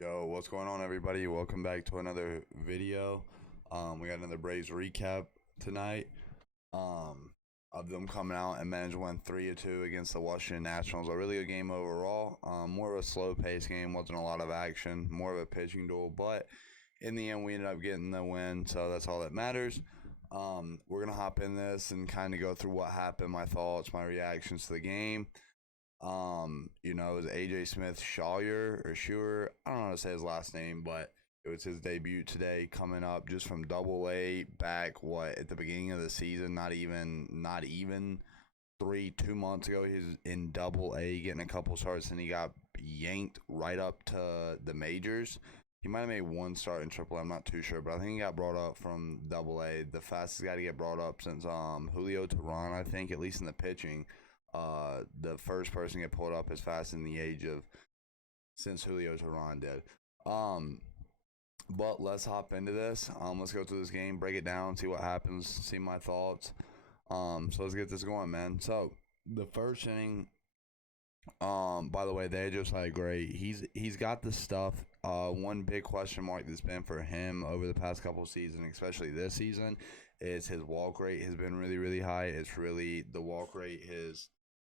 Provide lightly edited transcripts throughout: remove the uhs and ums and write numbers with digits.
Yo, what's going on, everybody? Welcome back to another video. We got another Braves recap tonight. Of them coming out and managed to win 3-2 against the Washington Nationals. A really good game overall. More of a slow-paced game. Wasn't a lot of action. More of a pitching duel, but in the end, we ended up getting the win. So that's all that matters. We're gonna hop in this and kind of go through what happened, my thoughts, my reactions to the game. It was AJ Smith Shawyer or Schuer. I don't know how to say his last name, but it was his debut today, coming up just from Double A back at the beginning of the season. Not even 2 months ago. He was in Double A getting a couple starts, and he got yanked right up to the majors. He might have made one start in Triple A. I'm not too sure, but I think he got brought up from Double A. The fastest guy to get brought up since Julio Teheran, I think, at least in the pitching. The first person to get pulled up as fast in the age of since Julio Teheran did. But let's hop into this. Let's go through this game, break it down, see what happens, see my thoughts. So let's get this going, man. So the first inning, by the way, they just had great. He's got the stuff. One big question mark that's been for him over the past couple of seasons, especially this season, is his walk rate has been really, really high. The walk rate has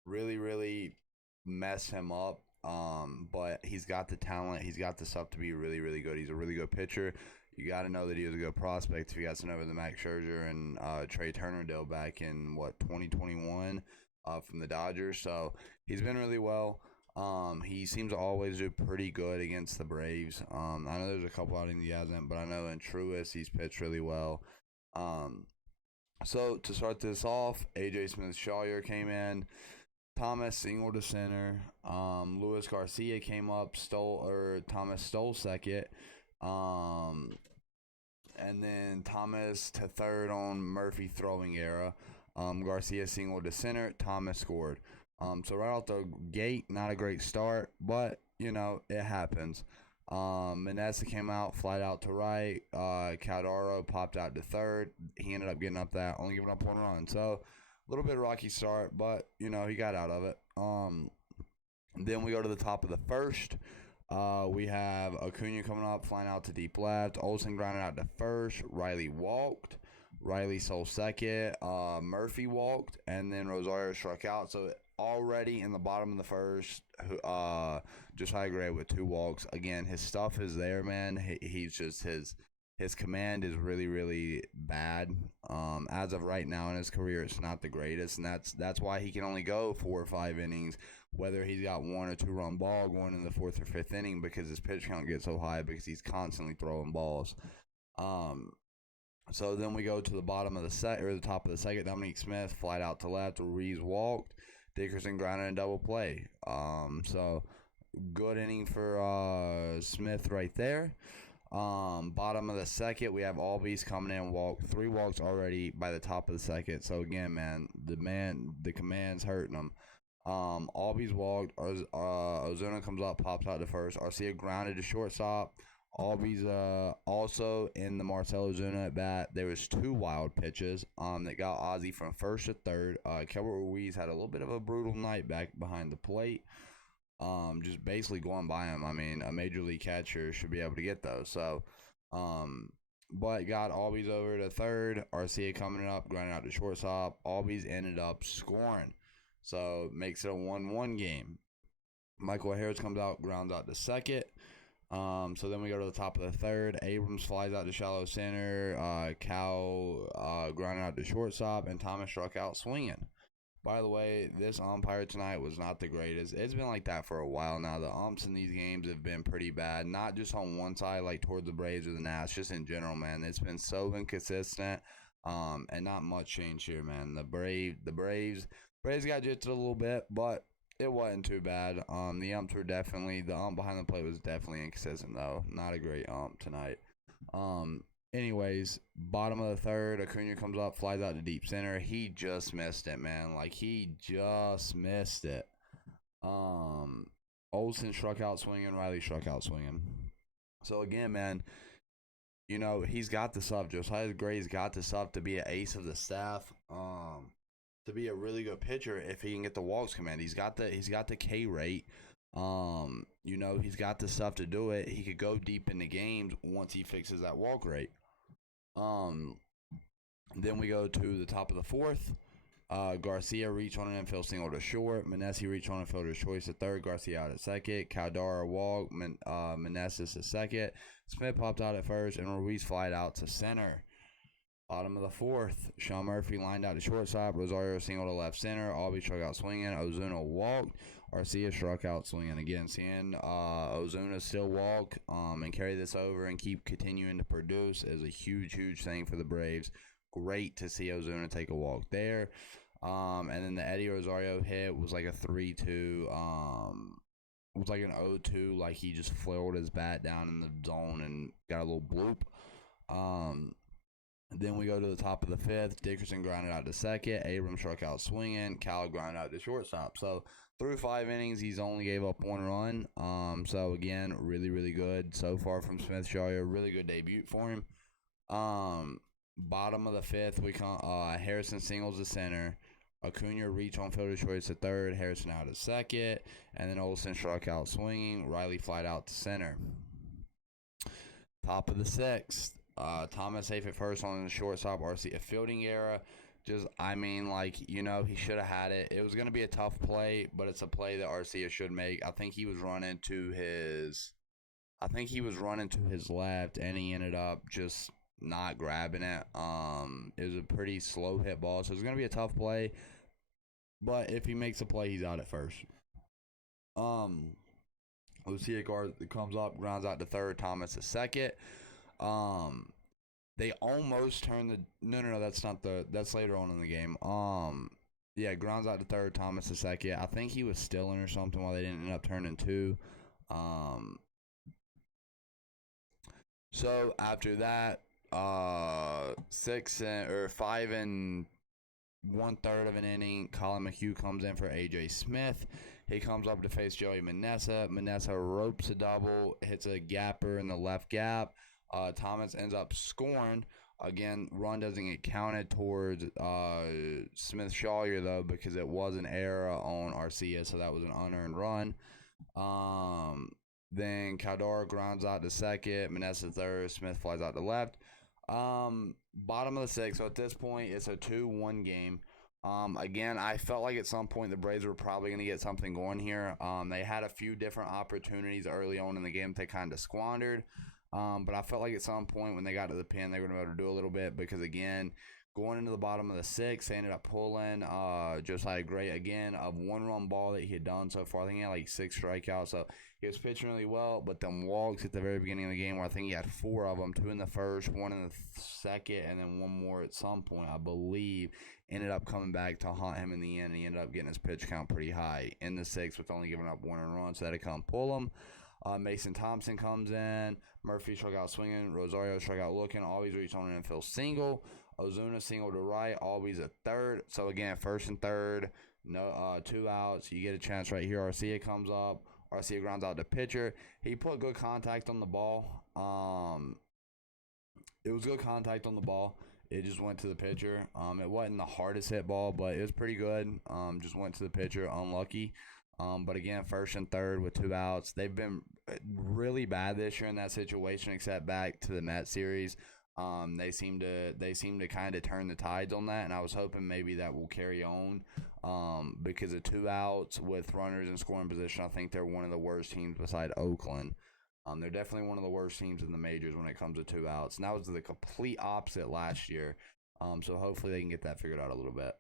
really messed him up. But he's got the talent. He's got the stuff to be really, really good. He's a really good pitcher. You got to know that he was a good prospect if he got sent over the Max Scherzer and Trey Turner deal back in 2021 from the Dodgers. So he's been really well. He seems to always do pretty good against the Braves. I know there's a couple outings he hasn't, but I know in Truist he's pitched really well. So to start this off, AJ Smith Shawyer came in. Thomas singled to center. Luis Garcia came up, Thomas stole second. And then Thomas to third on Murphy throwing era. Garcia singled to center. Thomas scored. So right out the gate, not a great start, but it happens. Manessa came out, flied out to right. Caldaro popped out to third. He ended up getting up that, only giving up one run. So a little bit rocky start, but he got out of it. Then we go to the top of the first. We have Acuna coming up, flying out to deep left. Olsen grounded out to first. Riley walked. Riley stole second. Murphy walked, and then Rosario struck out. So already in the bottom of the first, just high grade with two walks. Again, his stuff is there, man. He's just his command is really, really bad. As of right now in his career, it's not the greatest, and that's why he can only go 4 or 5 innings, whether he's got 1 or 2 run ball going in the 4th or 5th inning, because his pitch count gets so high because he's constantly throwing balls. So then we go to the bottom of the top of the second. Dominique Smith flied out to left. Ruiz walked. Dickerson grounded in double play. So good inning for Smith right there. Bottom of the second, we have Albies coming in, walked 3 walks already by the top of the second. So again, the command's hurting him. Albies walked. Ozuna comes up, pops out to first. Arcia grounded to shortstop. Albies also in the Marcell Ozuna at bat. There was 2 wild pitches that got Ozzy from first to third. Kelbert Ruiz had a little bit of a brutal night back behind the plate. Just basically going by him. I mean, a major league catcher should be able to get those. So, but got Albies over to third. Arcia coming up, grounding out to shortstop. Albies ended up scoring. So, makes it a 1-1 game. Michael Harris comes out, grounds out to second. So then we go to the top of the third. Abrams flies out to shallow center. Cal grounding out to shortstop, and Thomas struck out swinging. By the way, this umpire tonight was not the greatest. It's been like that for a while now. The umps in these games have been pretty bad. Not just on one side, like towards the Braves or the Nats, just in general, man. It's been so inconsistent. And not much change here, man. The Braves got jittered a little bit, but it wasn't too bad. The ump behind the plate was definitely inconsistent though. Not a great ump tonight. Anyways, bottom of the third, Acuna comes up, flies out to deep center. He just missed it, man. Like, he just missed it. Olsen struck out swinging. Riley struck out swinging. So, again, man, he's got the stuff. Josiah Gray's got the stuff to be an ace of the staff. To be a really good pitcher if he can get the walks command. He's got the K rate. He's got the stuff to do it. He could go deep in the games once he fixes that walk rate. Um, then we go to the top of the fourth. Garcia reach on an infield single to short. Meneses reach on a fielder's choice to third. Garcia out at second. Caldara walk. Meneses to second. Smith popped out at first, and Ruiz flied out to center. Bottom of the fourth, Sean Murphy lined out to shortstop. Rosario single to left center. Albie struck out swinging. Ozuna walked. Arcia struck out swinging again. Seeing Ozuna still walk and carry this over and keep continuing to produce is a huge, huge thing for the Braves. Great to see Ozuna take a walk there. And then the Eddie Rosario hit was like a 3-2. It was like an 0-2. Like he just flailed his bat down in the zone and got a little bloop. Then we go to the top of the fifth. Dickerson grounded out to second. Abrams struck out swinging. Cal grounded out to shortstop. So through 5 innings, he's only gave up 1 run. So again, really, really good so far from Smith Shawyer. Really good debut for him. Bottom of the fifth, we come Harrison singles to center. Acuna reach on fielder choice to third. Harrison out at second. And then Olsen struck out swinging. Riley flied out to center. Top of the sixth. Thomas safe at first on the shortstop. RC a fielding error. He should have had it. It was going to be a tough play, but it's a play that Arcia should make. I think he was running to his left, and he ended up just not grabbing it. It was a pretty slow hit ball, so it's going to be a tough play. But if he makes a play, he's out at first. Lucia comes up, grounds out to third. Thomas to second. They almost turned the no, that's later on in the game. Grounds out to third, Thomas to second. I think he was stealing or something while they didn't end up turning 2. So after that, 5 and 1/3 of an inning, Colin McHugh comes in for AJ Smith. He comes up to face Joey Manessa. Manessa ropes a double, hits a gapper in the left gap. Thomas ends up scoring. Again, run doesn't get counted towards Smith Shawyer, though, because it was an error on Arcia, so that was an unearned run. Then Caldara grounds out to second. Manessa third. Smith flies out to left. Bottom of the sixth. So at this point, it's a 2-1 game. Again, I felt like at some point the Braves were probably going to get something going here. They had a few different opportunities early on in the game they kind of squandered. But I felt like at some point when they got to the pen, they were going to be able to do a little bit because, again, going into the bottom of the sixth, they ended up pulling Josiah Gray again, a 1-run ball that he had done so far. I think he had like 6 strikeouts, so he was pitching really well. But then walks at the very beginning of the game where I think he had 4 of them, 2 in the first, 1 in the second, and then 1 more at some point, I believe, ended up coming back to haunt him in the end. And he ended up getting his pitch count pretty high in the sixth with only giving up 1 run, so that had to come pull him. Mason Thompson comes in. Murphy struck out swinging. Rosario struck out looking. Always reached on an infield single. Ozuna single to right. Always at third. So again, first and third. No, 2 outs. You get a chance right here. Arcia comes up. Arcia grounds out the pitcher. He put good contact on the ball. It was good contact on the ball. It just went to the pitcher. It wasn't the hardest hit ball, but it was pretty good. Just went to the pitcher. Unlucky. But again, first and third with 2 outs. They've been really bad this year in that situation, except back to the Mets series. They seem to kind of turn the tides on that, and I was hoping maybe that will carry on. Because of 2 outs with runners in scoring position, I think they're one of the worst teams beside Oakland. They're definitely one of the worst teams in the majors when it comes to 2 outs, and that was the complete opposite last year. So hopefully they can get that figured out a little bit.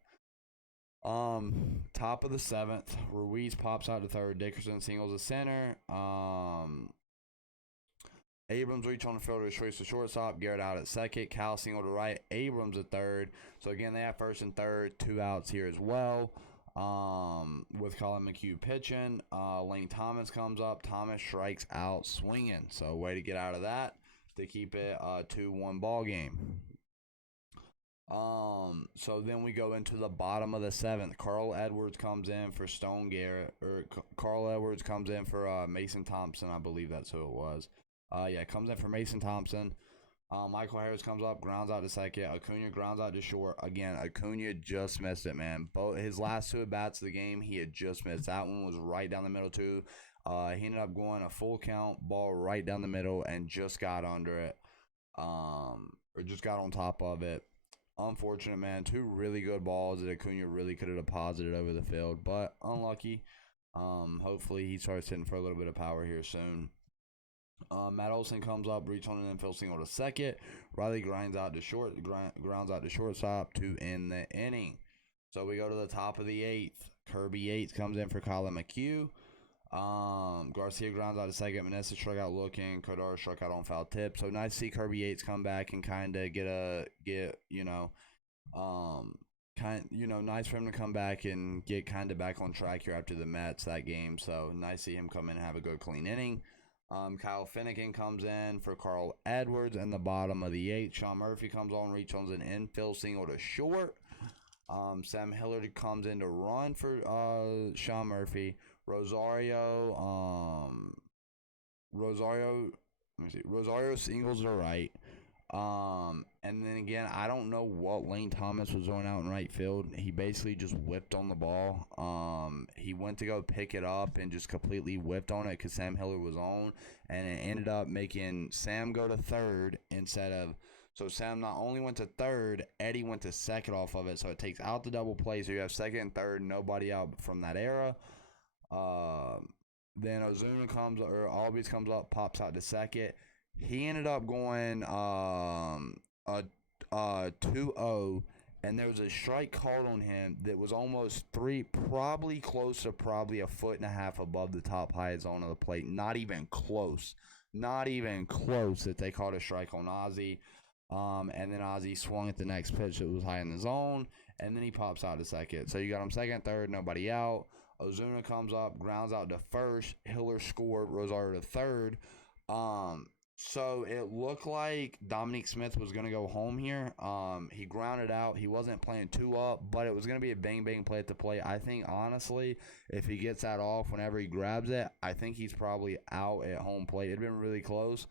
Top of the 7th, Ruiz pops out to third. Dickerson singles to center. Abrams reach on the fielder's choice to shortstop. Garrett out at second. Cal single to right. Abrams at third. So again, they have first and third. 2 outs here as well. With Colin McHugh pitching. Lane Thomas comes up. Thomas strikes out swinging. So way to get out of that to keep it a 2-1 ball game. So then we go into the bottom of the 7th. Carl Edwards comes in for Mason Thompson. I believe that's who it was. Comes in for Mason Thompson. Michael Harris comes up, grounds out to second. Acuna grounds out to short. Again, Acuna just missed it, man. Both his last 2 at-bats of the game, he had just missed. That one was right down the middle, too. He ended up going a full count, ball right down the middle, and just got under it, or just got on top of it. Unfortunate, man. Two really good balls that Acuna really could have deposited over the field, but unlucky. Hopefully he starts hitting for a little bit of power here soon. Matt Olson comes up, reach on an infield single to second. Riley grounds out to shortstop to end the inning. So we go to the top of the eighth. Kirby Yates comes in for Colin McHugh. Garcia grounds out to second. Manessa struck out looking. Kodar struck out on foul tip. So nice to see Kirby Yates come back and kind of nice for him to come back and get kind of back on track here after the Mets that game. So nice to see him come in and have a good clean inning. Kyle Finnegan comes in for Carl Edwards in the bottom of the eighth. Sean Murphy comes on, reach on an infield single to short. Sam Hillard comes in to run for Sean Murphy. Rosario singles to right. And then again, I don't know what Lane Thomas was doing out in right field. He basically just whipped on the ball. He went to go pick it up and just completely whipped on it because Sam Hillard was on, and it ended up making Sam go to third instead of. So Sam not only went to third, Eddie went to second off of it. So it takes out the double play. So you have second and third, nobody out from that era. Then Ozuna Albies comes up, pops out to second. He ended up going 2-0, and there was a strike called on him that was almost probably close to probably a foot and a half above the top high zone of the plate. Not even close that they called a strike on Ozzy. And then Ozzy swung at the next pitch that was high in the zone, and then he pops out to second. So you got him second, third, nobody out. Ozuna comes up, grounds out to first. Hiller scored, Rosario to third. So it looked like Dominique Smith was going to go home here. He grounded out. He wasn't playing two up, but it was going to be a bang-bang play at the plate. I think, honestly, if he gets that off whenever he grabs it, I think he's probably out at home plate. It had been really close.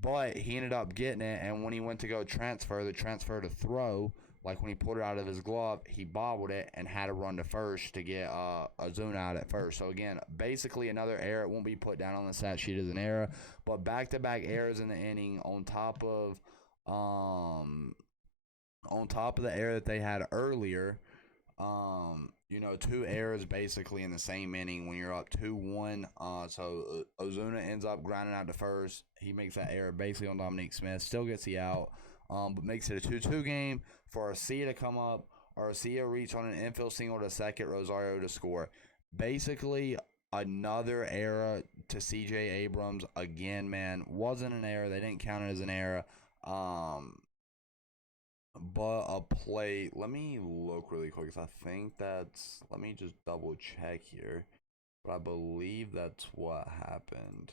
But he ended up getting it, and when he went to go transfer to throw, like when he pulled it out of his glove, he bobbled it and had to run to first to get Ozuna out at first. So, again, basically another error. It won't be put down on the stat sheet as an error, but back-to-back errors in the inning on top of the error that they had earlier. Two errors basically in the same inning when you're up 2-1. So Ozuna ends up grounding out to first. He makes that error basically on Dominique Smith. Still gets the out, but makes it a 2-2 game for Arcia to come up. Arcia reach on an infield single to second. Rosario to score. Basically another error to C.J. Abrams. Again, man, wasn't an error. They didn't count it as an error. But a play. Let me look really quick because I think that's. Let me just double check here. But I believe that's what happened.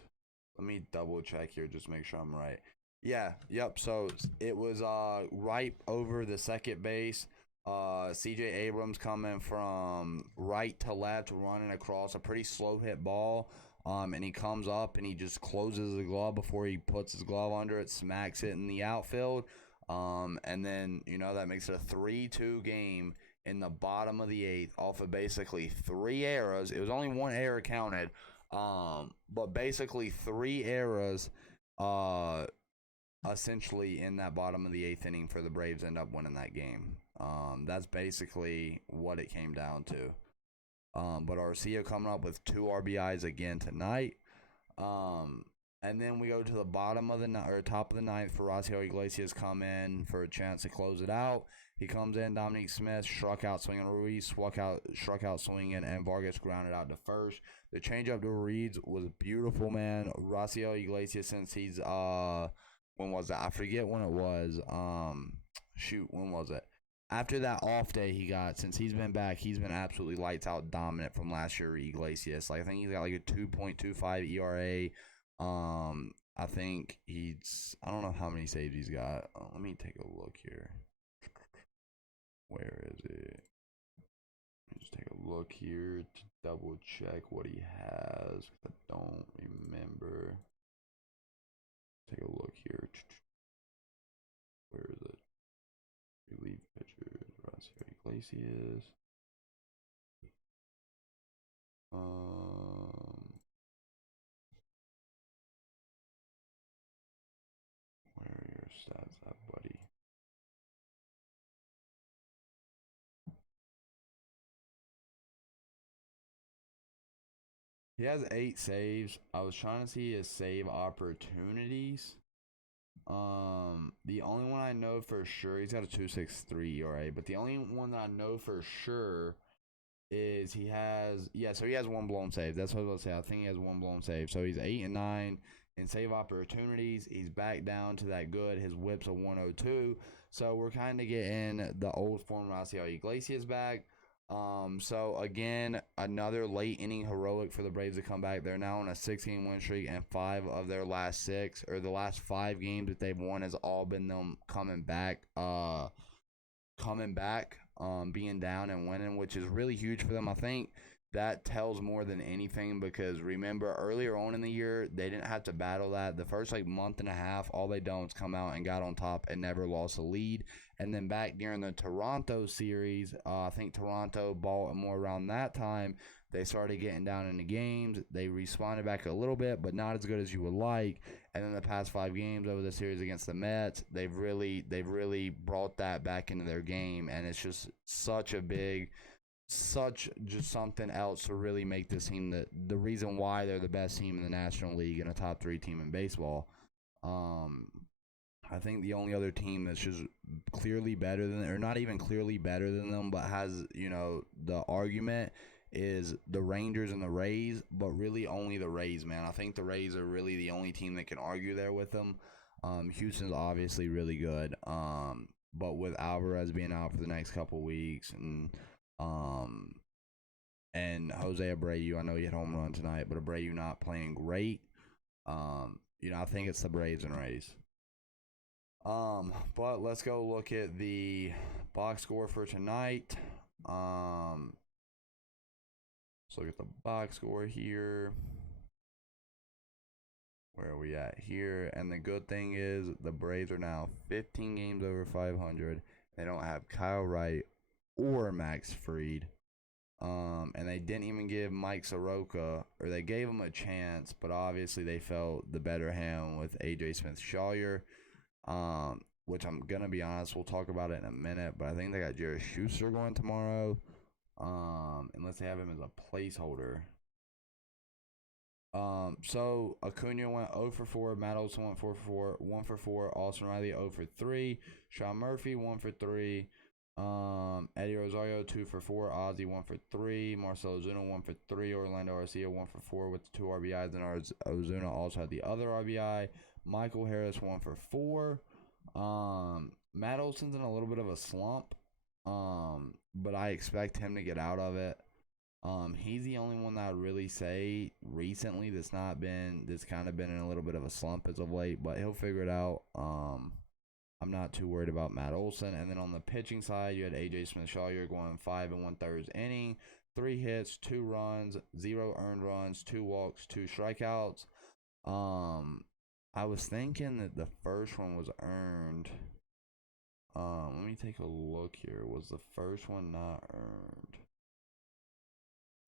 Let me double check here just to make sure I'm right. Yeah, yep. So it was right over the second base. CJ Abrams coming from right to left, running across a pretty slow hit ball. And he comes up and he just closes the glove before he puts his glove under it, smacks it in the outfield. And then, that makes it a 3-2 game in the bottom of the eighth off of basically three errors. It was only one error counted, but basically three errors, essentially in that bottom of the eighth inning for the Braves end up winning that game. That's basically what it came down to. But Arcia coming up with 2 RBIs again tonight. And then we go to the top of the ninth for Horacio Iglesias come in for a chance to close it out. He comes in, Dominique Smith struck out swinging Ruiz, struck out swinging, and Vargas grounded out to first. The changeup to Ruiz was beautiful, man. Horacio Iglesias, since he's when was that? I forget when it was. When was it? After that off day he got, since he's been back, he's been absolutely lights out dominant from last year. Iglesias, I think he's got like a 2.25 ERA. I think I don't know how many saves he's got. Let me take a look here. Where is it? Let me just take a look here to double check what he has. I don't remember. Take a look here. Where is it? Relief pitchers. Horacio Iglesias. He has 8 saves. I was trying to see his save opportunities. The only one I know for sure, he's got a 2.63 ERA, but the only one that I know for sure is so he has one blown save. That's what I was gonna say. I think he has one blown save. So he's 8 and 9 in save opportunities. He's back down to that good. His whip's a 102. So we're kind of getting the old form of Raciel Iglesias back. So again, another late inning heroic for the Braves to come back. They're now on a 6-game win streak, and 5 of their last 6, or the last 5 games that they've won, has all been them coming back. Being down and winning, which is really huge for them. I think that tells more than anything, because remember earlier on in the year, they didn't have to battle that. The first month and a half, all they done was come out and got on top and never lost a lead. And then back during the Toronto series, I think Toronto, Baltimore, around that time, they started getting down in the games. They responded back a little bit, but not as good as you would like. And then the past 5 games over the series against the Mets, they've really brought that back into their game, and it's just just something else to really make this team the reason why they're the best team in the National League and a top 3 team in baseball. I think the only other team that's just clearly better than, or not even clearly better than them, but has, the argument, is the Rangers and the Rays, but really only the Rays, man. I think the Rays are really the only team that can argue there with them. Houston's obviously really good, but with Alvarez being out for the next couple weeks, and Jose Abreu, I know he hit home run tonight, but Abreu not playing great. I think it's the Braves and Rays. But let's go look at the box score for tonight. Let's look at the box score here. Where are we at here? And the good thing is the Braves are now 15 games over 500. They don't have Kyle Wright or Max Fried. And they didn't even give Mike Soroka, or they gave him a chance, but obviously they felt the better hand with AJ Smith-Shawyer. Which I'm gonna be honest, we'll talk about it in a minute, but I think they got Jared Schuster going tomorrow. Unless they have him as a placeholder. So Acuna went 0 for 4, Matt Olson went 4 for 4, 1 for 4, Austin Riley 0 for 3, Sean Murphy 1 for 3, Eddie Rosario 2 for 4, Ozzie 1 for 3, Marcell Ozuna 1 for 3, Orlando Arcia 1 for 4 with 2 RBIs, and Ozuna also had the other RBI. Michael Harris 1 for 4. Matt Olson's in a little bit of a slump, but I expect him to get out of it. He's the only one that I would really say recently that's kind of been in a little bit of a slump as of late, but he'll figure it out. I'm not too worried about Matt Olson. And then on the pitching side, you had AJ Smith-Shawyer going 5 1/3 inning, 3 hits, 2 runs, 0 earned runs, 2 walks, 2 strikeouts. I was thinking that the first one was earned. Let me take a look here. Was the first one not earned?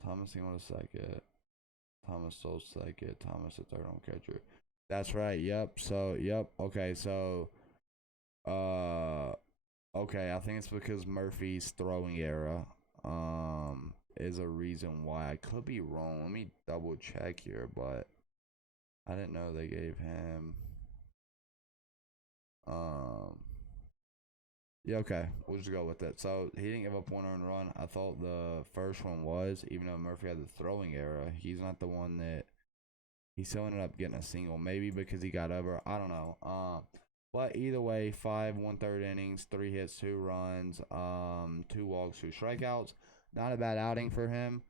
Thomas Ingram was second. Thomas Soul second. Thomas the third on catcher. That's right. Yep. Okay. So, okay. I think it's because Murphy's throwing error, is a reason why. I could be wrong. Let me double check here, but I didn't know they gave him. Yeah, okay. We'll just go with it. So he didn't give up 1 earned run. I thought the first one was, even though Murphy had the throwing error, he's not the one that he still ended up getting a single. Maybe because he got over. I don't know. But either way, 5 1/3 innings, 3 hits, 2 runs, 2 walks, 2 strikeouts. Not a bad outing for him.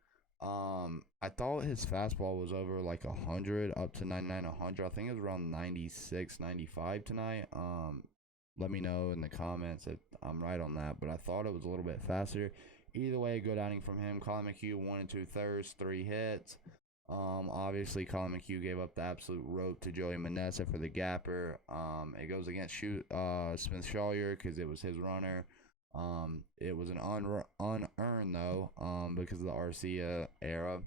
I thought his fastball was over like 100, up to 99, 100. I think it was around 96, 95 tonight. Let me know in the comments if I'm right on that, but I thought it was a little bit faster. Either way, good outing from him. Colin McHugh 1 2/3, 3 hits. Obviously, Colin McHugh gave up the absolute rope to Joey Manessa for the gapper. It goes against Smith-Shawyer because it was his runner. It was an unearned though, because of the Arcia era.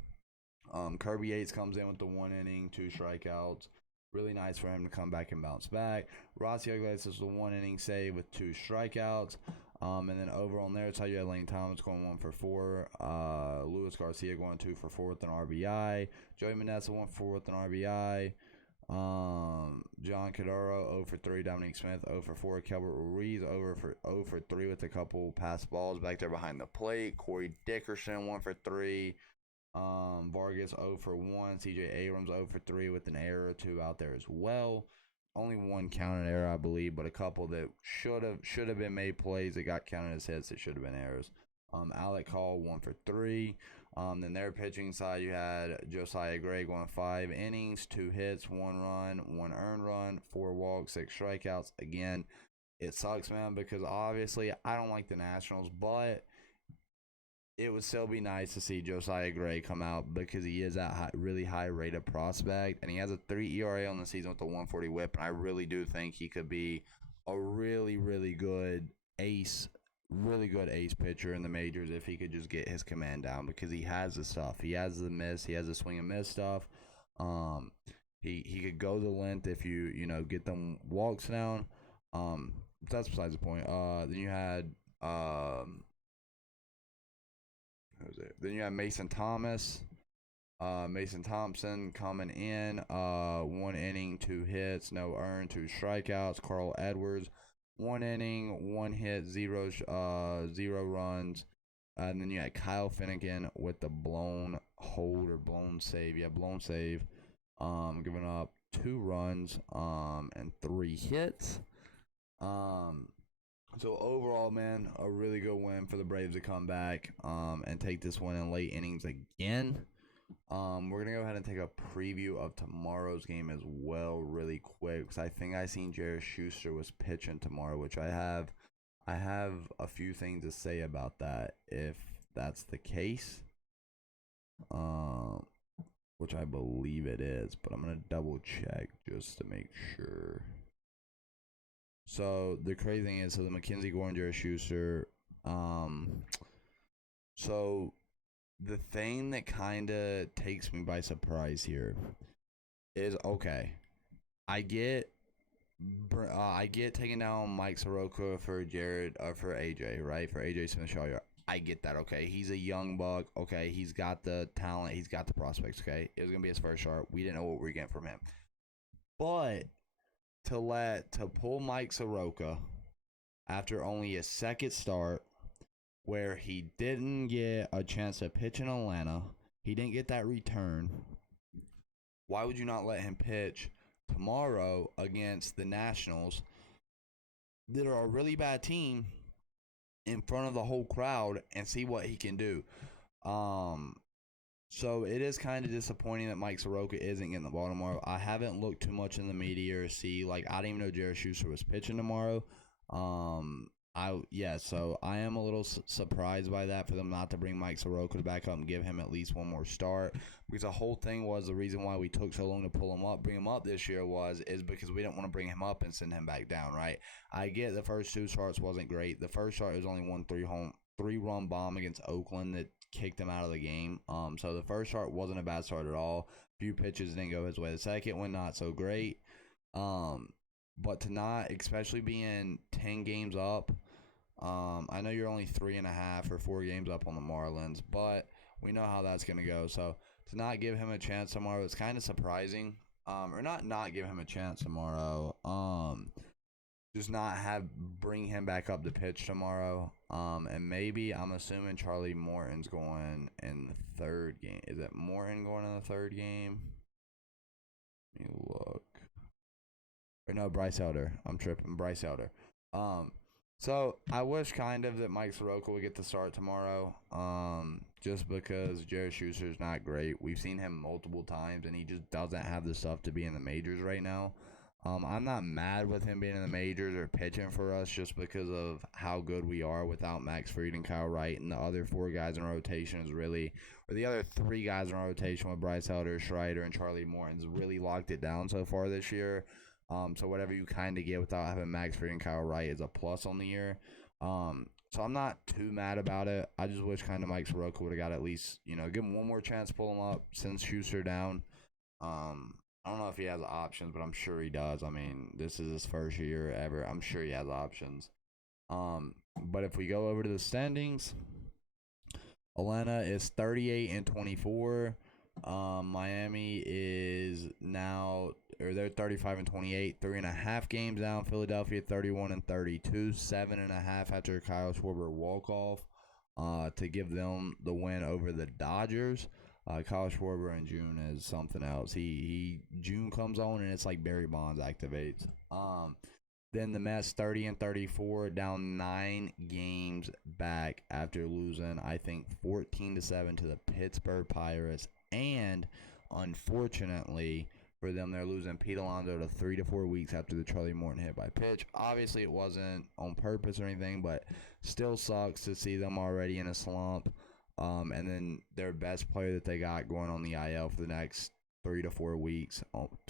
Kirby Yates comes in with the 1 inning, 2 strikeouts. Really nice for him to come back and bounce back. Raciel Iglesias was the 1 inning save with 2 strikeouts. And then over on there, it's how you had Lane Thomas going 1 for 4. Luis Garcia going 2 for 4 with an RBI. Joey Manessa 1 for 4 with an RBI. John Cadaro 0 for 3. Dominique Smith 0 for 4. Kelbert Ruiz 0 for 3 with a couple pass balls back there behind the plate. Corey Dickerson 1 for 3. Vargas 0 for 1. CJ Abrams 0 for 3 with an error or two out there as well. Only one counted error, I believe, but a couple that should have been made plays that got counted as hits that should have been errors. Alec Hall 1 for 3. Then their pitching side, you had Josiah Gray going 5 innings, 2 hits, 1 run, 1 earned run, 4 walks, 6 strikeouts. Again, it sucks, man, because obviously I don't like the Nationals, but it would still be nice to see Josiah Gray come out because he is that really high rated prospect, and he has a 3 ERA on the season with a 140 whip, and I really do think he could be a really, really good ace pitcher in the majors if he could just get his command down, because he has the stuff. He has the miss. He has the swing and miss stuff. He could go the length if you get them walks down. That's besides the point. Then you had Then you have Mason Thomas. Mason Thompson coming in. 1 inning, 2 hits, no earned, 2 strikeouts. Carl Edwards, 1 inning, 1 hit, 0 runs. And then you had Kyle Finnegan with the blown hold or blown save. Yeah, blown save. Giving up 2 runs and 3 hits. So overall, man, a really good win for the Braves to come back and take this one in late innings again. We're gonna go ahead and take a preview of tomorrow's game as well, really quick, because I think I seen Jared Schuster was pitching tomorrow, which I have a few things to say about that if that's the case. Which I believe it is, but I'm gonna double check just to make sure. So the crazy thing is, the Mackenzie Gore and Jared Schuster. So the thing that kind of takes me by surprise here is, okay, I get taking down Mike Soroka for AJ, right? For AJ Smith-Shawyer. I get that, okay? He's a young buck, okay? He's got the talent, he's got the prospects, okay? It was gonna be his first start. We didn't know what we were getting from him, but to pull Mike Soroka after only a second start, where he didn't get a chance to pitch in Atlanta, he didn't get that return. Why would you not let him pitch tomorrow against the Nationals that are a really bad team in front of the whole crowd and see what he can do? So it is kind of disappointing that Mike Soroka isn't getting the ball tomorrow. I haven't looked too much in the media or see, I didn't even know Jared Schuster was pitching tomorrow. So I am a little surprised by that, for them not to bring Mike Soroka back up and give him at least one more start, because the whole thing was, the reason why we took so long to bring him up this year is because we didn't want to bring him up and send him back down, right? I get the first 2 starts wasn't great. The first start was only 1 3-run bomb against Oakland that kicked him out of the game. So the first start wasn't a bad start at all. Few pitches didn't go his way. The second one, not so great. But to not, especially being 10 games up, I know you're only 3.5 or 4 games up on the Marlins, but we know how that's going to go. So to not give him a chance tomorrow, it's kind of surprising. Or not give him a chance tomorrow. Just not bring him back up to pitch tomorrow. And maybe, I'm assuming Charlie Morton's going in the 3rd game. Is it Morton going in the 3rd game? Let me look. Or no, Bryce Elder. I'm tripping. Bryce Elder. So I wish kind of that Mike Soroka would get the start tomorrow. Just because Jared Schuster's not great. We've seen him multiple times, and he just doesn't have the stuff to be in the majors right now. I'm not mad with him being in the majors or pitching for us, just because of how good we are without Max Fried and Kyle Wright, and the other 4 guys in rotation the other 3 guys in rotation with Bryce Elder, Schreider, and Charlie Morton's really locked it down so far this year. So whatever you kind of get without having Max Fried and Kyle Wright is a plus on the year. So I'm not too mad about it. I just wish kind of Mike Soroka would have got at least, give him one more chance to pull him up, send Schuster down. I don't know if he has options, but I'm sure he does. I mean, this is his first year ever. I'm sure he has options. But if we go over to the standings, Atlanta is 38-24. Miami is now, or they're 35-28, 3.5 games down. Philadelphia 31-32, 7.5 after Kyle Schwarber walk off, to give them the win over the Dodgers. Kyle Schwarber in June is something else. He June comes on and it's like Barry Bonds activates. Then the Mets 30-34, down 9 games back after losing, I think, 14-7 to the Pittsburgh Pirates. And unfortunately for them, they're losing Pete Alonso to 3 to 4 weeks after the Charlie Morton hit by pitch. Obviously, it wasn't on purpose or anything, but still sucks to see them already in a slump. And then their best player that they got going on the IL for the next 3 to 4 weeks,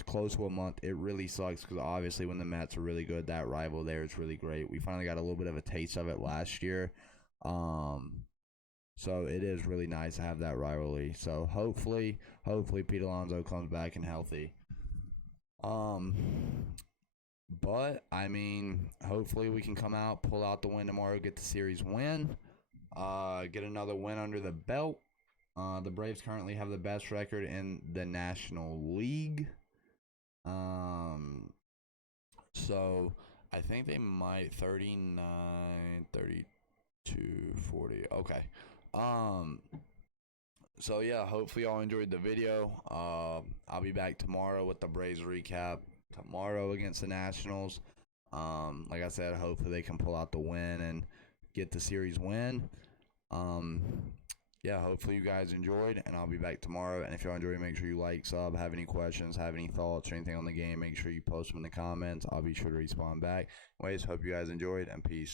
close to a month. It really sucks because obviously when the Mets are really good, that rival there is really great. We finally got a little bit of a taste of it last year. So it is really nice to have that rivalry. So hopefully Pete Alonso comes back and healthy. But I mean, hopefully we can come out, pull out the win tomorrow, get the series win, get another win under the belt. The Braves currently have the best record in the National League. So I think they might 39, 32, 40. Okay. So yeah, hopefully y'all enjoyed the video. I'll be back tomorrow with the Braves recap tomorrow against the Nationals. Like I said, hopefully they can pull out the win and get the series win. Yeah, hopefully you guys enjoyed, and I'll be back tomorrow. And if y'all enjoyed, make sure you like, sub, have any questions, have any thoughts or anything on the game, make sure you post them in the comments. I'll be sure to respond back. Anyways, hope you guys enjoyed, and peace.